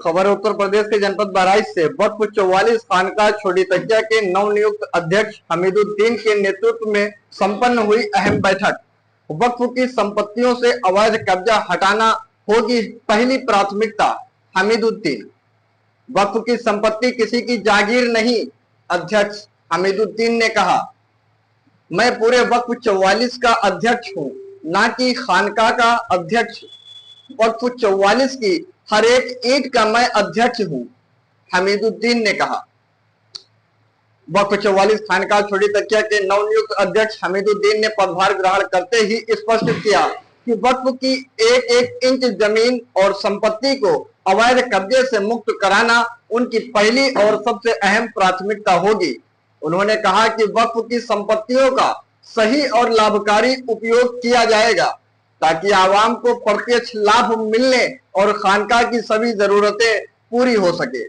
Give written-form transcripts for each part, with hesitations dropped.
खबर उत्तर प्रदेश के जनपद बहराइच से वक्फ 44 खानका छोटी तकिया के नवनियुक्त अध्यक्ष हमीदुद्दीन के नेतृत्व में संपन्न हुई अहम बैठक। वक्फ की संपत्तियों से अवैध कब्जा हटाना होगी पहली प्राथमिकता, हमीदुद्दीन। वक्फ की संपत्ति किसी की जागीर नहीं, अध्यक्ष हमीदुद्दीन ने कहा। मैं पूरे वक्फ 44 का अध्यक्ष हूं, ना कि खानका का अध्यक्ष। वक्फ 44 की हर एक ईंट का मैं अध्यक्ष हूं, हमीदुद्दीन ने कहा। वक्फ 44 खानका छोटी तकिया के नवनियुक्त अध्यक्ष हमीदुद्दीन ने पदभार ग्रहण करते ही स्पष्ट किया कि वक्फ की एक एक इंच जमीन और संपत्ति को अवैध कब्जे से मुक्त कराना उनकी पहली और सबसे अहम प्राथमिकता होगी। उन्होंने कहा कि वक्फ की संपत्तियों का सही और लाभकारी उपयोग किया जाएगा ताकि आवाम को प्रत्यक्ष लाभ मिलने और खानका की सभी जरूरतें पूरी हो सके।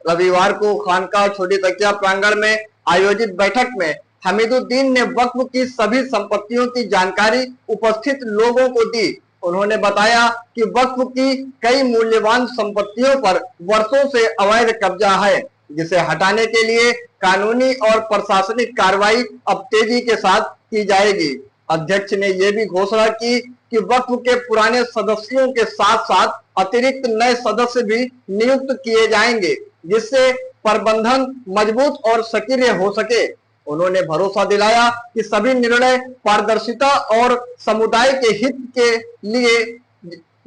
रविवार को खानका छोटी तकिया प्रांगण में आयोजित बैठक में हमीदुद्दीन ने वक्फ की सभी संपत्तियों की जानकारी उपस्थित लोगों को दी। उन्होंने बताया कि वक्फ की कई मूल्यवान संपत्तियों पर वर्षों से अवैध कब्जा है, जिसे हटाने के लिए कानूनी और प्रशासनिक कार्रवाई अब तेजी के साथ की जाएगी। अध्यक्ष ने यह भी घोषणा की कि वक्फ के पुराने सदस्यों के साथ साथ अतिरिक्त नए सदस्य भी नियुक्त किए जाएंगे, जिससे प्रबंधन मजबूत और सक्रिय हो सके। उन्होंने भरोसा दिलाया कि सभी निर्णय पारदर्शिता और समुदाय के हित के लिए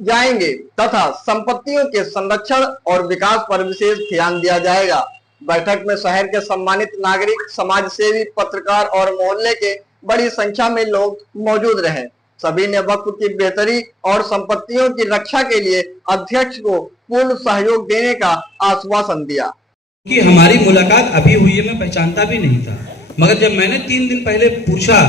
जाएंगे तथा संपत्तियों के संरक्षण और विकास पर विशेष ध्यान दिया जाएगा। बैठक में शहर के सम्मानित नागरिक, समाज सेवी, पत्रकार और मोहल्ले के बड़ी संख्या में लोग मौजूद रहे। सभी ने वक्फ की बेहतरी और संपत्तियों की रक्षा के लिए अध्यक्ष को पूर्ण सहयोग देने का आश्वासन दिया। कि हमारी मुलाकात अभी हुई है, मैं पहचानता भी नहीं था, मगर जब मैंने 3 दिन पहले पूछा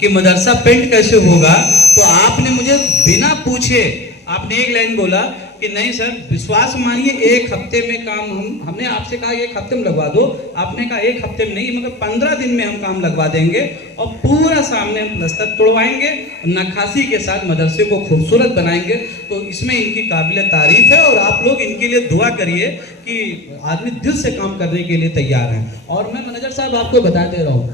कि मदरसा पेंट कैसे होगा, तो आपने मुझे बिना पूछे आपने एक लाइन बोला कि नहीं सर, विश्वास मानिए 1 हफ्ते में काम हमने आपसे कहा 1 हफ्ते में लगवा दो, आपने कहा 1 हफ्ते में नहीं मगर 15 दिन में हम काम लगवा देंगे और पूरा सामने प्लस्तर तोड़वाएंगे, नक्काशी के साथ मदरसे को खूबसूरत बनाएंगे। तो इसमें इनकी काबिल तारीफ है और आप लोग इनके लिए दुआ करिए कि आदमी दिल से काम करने के लिए तैयार है। और मैं मैनेजर साहब आपको बता दे रहा हूँ,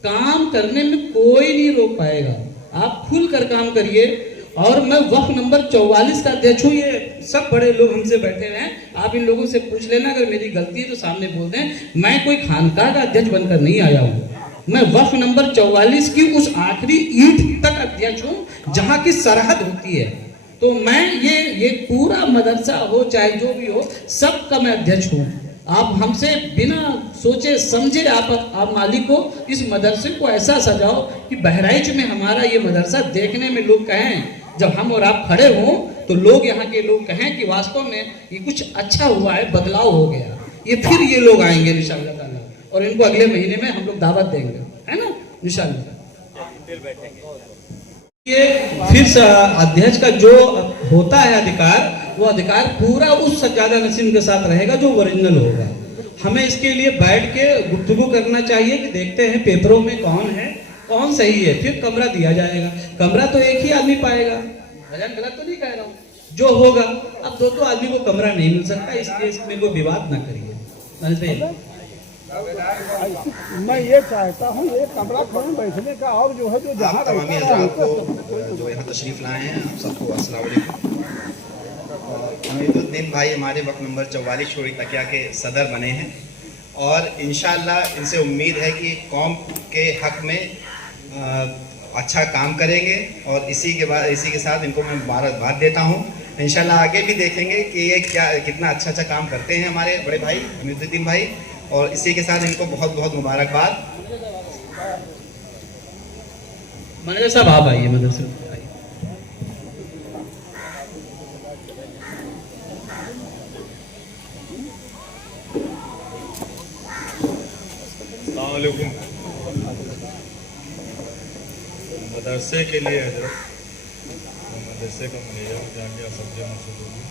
काम करने में कोई नहीं रोक पाएगा, आप खुल कर काम करिए। और मैं वक्फ नंबर 44 का अध्यक्ष हूँ, ये सब बड़े लोग हमसे बैठे हुए हैं, आप इन लोगों से पूछ लेना, अगर मेरी गलती है तो सामने बोल दें। मैं कोई खानका का अध्यक्ष बनकर नहीं आया हूँ, मैं वक्फ नंबर 44 की उस आखिरी ईंट तक अध्यक्ष हूँ जहाँ की सरहद होती है। तो मैं ये पूरा मदरसा हो चाहे जो भी हो, सबका मैं अध्यक्ष हूँ। आप हमसे बिना सोचे समझे आप मालिक को इस मदरसे को ऐसा सजाओ कि बहराइच में हमारा ये मदरसा देखने में लोग कहें, जब हम और आप खड़े हों तो लोग यहाँ के लोग कहें कि वास्तव में ये कुछ अच्छा हुआ है, बदलाव हो गया। ये फिर ये लोग आएंगे इंशाअल्लाह ताला, और इनको अगले महीने में हम लोग दावत देंगे, है ना, इंशाअल्लाह। ये फिर अध्यक्ष का जो होता है अधिकार, वो अधिकार पूरा उस सज्जादा नसीम के साथ रहेगा जो ओरिजिनल होगा। हमें इसके लिए बैठ के गुफ्तगू करना चाहिए कि देखते हैं पेपरों में कौन है, कौन सही है, फिर कमरा दिया जाएगा। कमरा तो एक ही आदमी पाएगा, भजन गलत तो नहीं कह रहा हूँ, जो होगा। अब दो आदमी को कमरा नहीं मिल सकता, इसलिए इसमें कोई विवाद ना करिए। मैं ये चाहता हूँ ये कमरा खोल बैठने का, और जो है जो जहाँ जो यहाँ तशरीफ लाए हैं, आप सबको अस्सलाम वालेकुम। हमीदुद्दीन भाई हमारे वक्त नंबर 44 छोटी तकिया के सदर बने हैं और इंशाअल्लाह इनसे उम्मीद है कि कौम के हक में अच्छा काम करेंगे और इसी के साथ इनको मैं मुबारकबाद देता हूँ। इंशाअल्लाह आगे भी देखेंगे कि ये कितना अच्छा काम करते हैं हमारे बड़े भाई हमीदुद्दीन भाई, और इसी के साथ इनको बहुत बहुत मुबारकबाद। मैनेजर साहब आप आइए मदरसे में। मदरसे के लिए हजरत मदरसे का मैनेजर जाके असब्जा मकसूद होगी,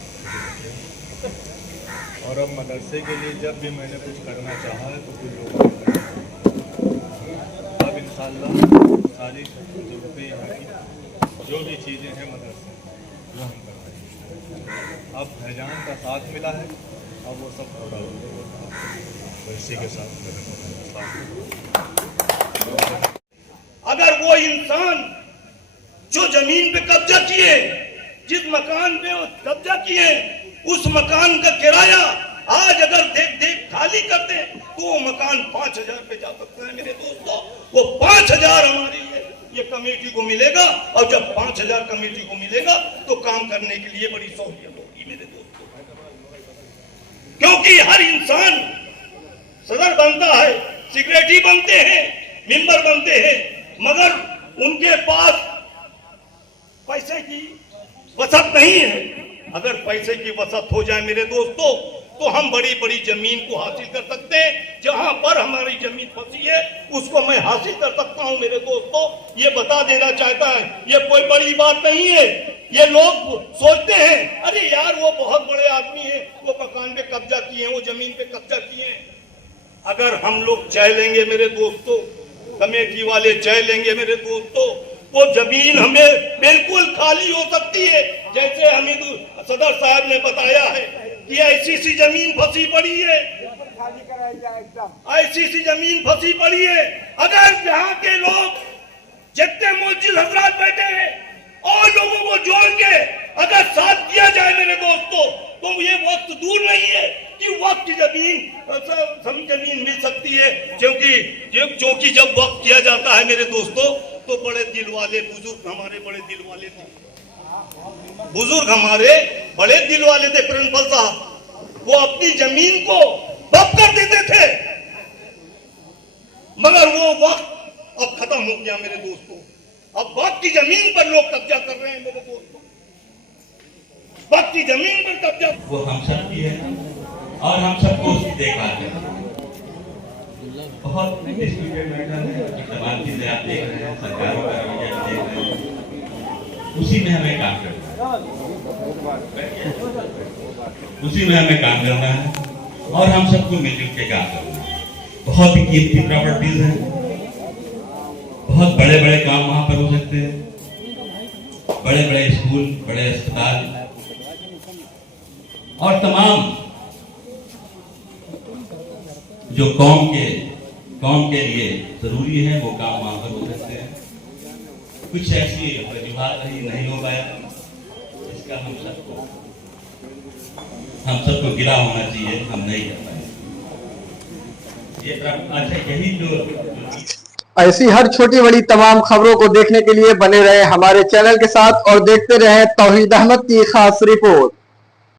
और अब मदरसे के लिए जब भी मैंने कुछ करना चाहा है तो कुछ लोग अब इंशाअल्लाह सारी ज़रूरतें यहाँ की जो भी चीज़ें हैं मदरसे जो हम करते हैं अब भाईजान का साथ मिला है, अब वो सब थोड़ा तो इसी के साथ अगर वो इंसान जो जमीन पे कब्जा किए, जिस मकान पे वो कब्जा किए, उस मकान का किराया आज अगर देख खाली करते तो वो मकान 5,000 पे जा सकता है मेरे दोस्तों। वो 5,000 हमारी ये कमेटी को मिलेगा, और जब 5,000 कमेटी को मिलेगा तो काम करने के लिए बड़ी सहूलियत होगी मेरे दोस्तों। क्योंकि हर इंसान सदर बनता है, सेक्रेटरी बनते हैं, मेंबर बनते हैं, मगर उनके पास पैसे की वसत नहीं है। अगर पैसे की वसत हो जाए मेरे दोस्तों तो हम बड़ी बड़ी जमीन को हासिल कर सकते हैं। जहां पर हमारी जमीन फंसी है उसको मैं हासिल कर सकता हूं मेरे दोस्तों। ये बता देना चाहता है, ये कोई बड़ी बात नहीं है। ये लोग सोचते हैं अरे यार वो बहुत बड़े आदमी है, वो मकान पे कब्जा किए हैं, वो जमीन पे कब्जा किए हैं। अगर हम लोग चाह लेंगे मेरे दोस्तों, कमेटी वाले चाह लेंगे मेरे दोस्तों, वो जमीन हमें बिल्कुल खाली हो सकती है। जैसे हमीद सदर साहब ने बताया है कि ऐसी सी जमीन फंसी पड़ी है, ऐसी सी जमीन फंसी पड़ी है। अगर यहाँ के लोग जितने मुअज्जिज़ हजरात बैठे हैं और लोगों को जोड़ के अगर साथ किया जाए मेरे दोस्तों, तो ये वक्त दूर नहीं है कि वक्त की जमीन मिल सकती है। क्योंकि जब वक्त किया जाता है मेरे दोस्तों तो बड़े दिल वाले बुजुर्ग हमारे बड़े दिल वाले थे, बुजुर्ग हमारे बड़े दिल वाले थे प्रिंसिपल साहब, वो अपनी जमीन को वक्त कर देते थे। मगर वो वक्त अब खत्म हो गया मेरे दोस्तों। अब वक्त की जमीन पर लोग कब्जा कर रहे हैं मेरे दोस्तों, वक्त की जमीन पर कब्जा। वो हम सब की है और हम सबको देखा है। बहुत डिस्प्यूटेड मैटर है, तमाम चीजें आप देख रहे हैं, सरकारों का रवैया देख रहे हैं, उसी में हमें काम करना है, उसी में हमें काम करना है और हम सबको मिलजुल के काम करना है। बहुत ही कीमती प्रॉपर्टीज हैं, बहुत बड़े बड़े काम वहां पर हो सकते हैं, बड़े बड़े स्कूल, बड़े अस्पताल और तमाम जो कौम के लिए जरूरी है वो काम वहां पर हो सकते हैं। कुछ ऐसी वजूहात नहीं हो पाया, इसका हम सबको गिला होना चाहिए, हम नहीं कर पाए। ये अच्छा यही जो ऐसी हर छोटी बड़ी तमाम खबरों को देखने के लिए बने रहे हमारे चैनल के साथ और देखते रहे तौहीद अहमद की खास रिपोर्ट।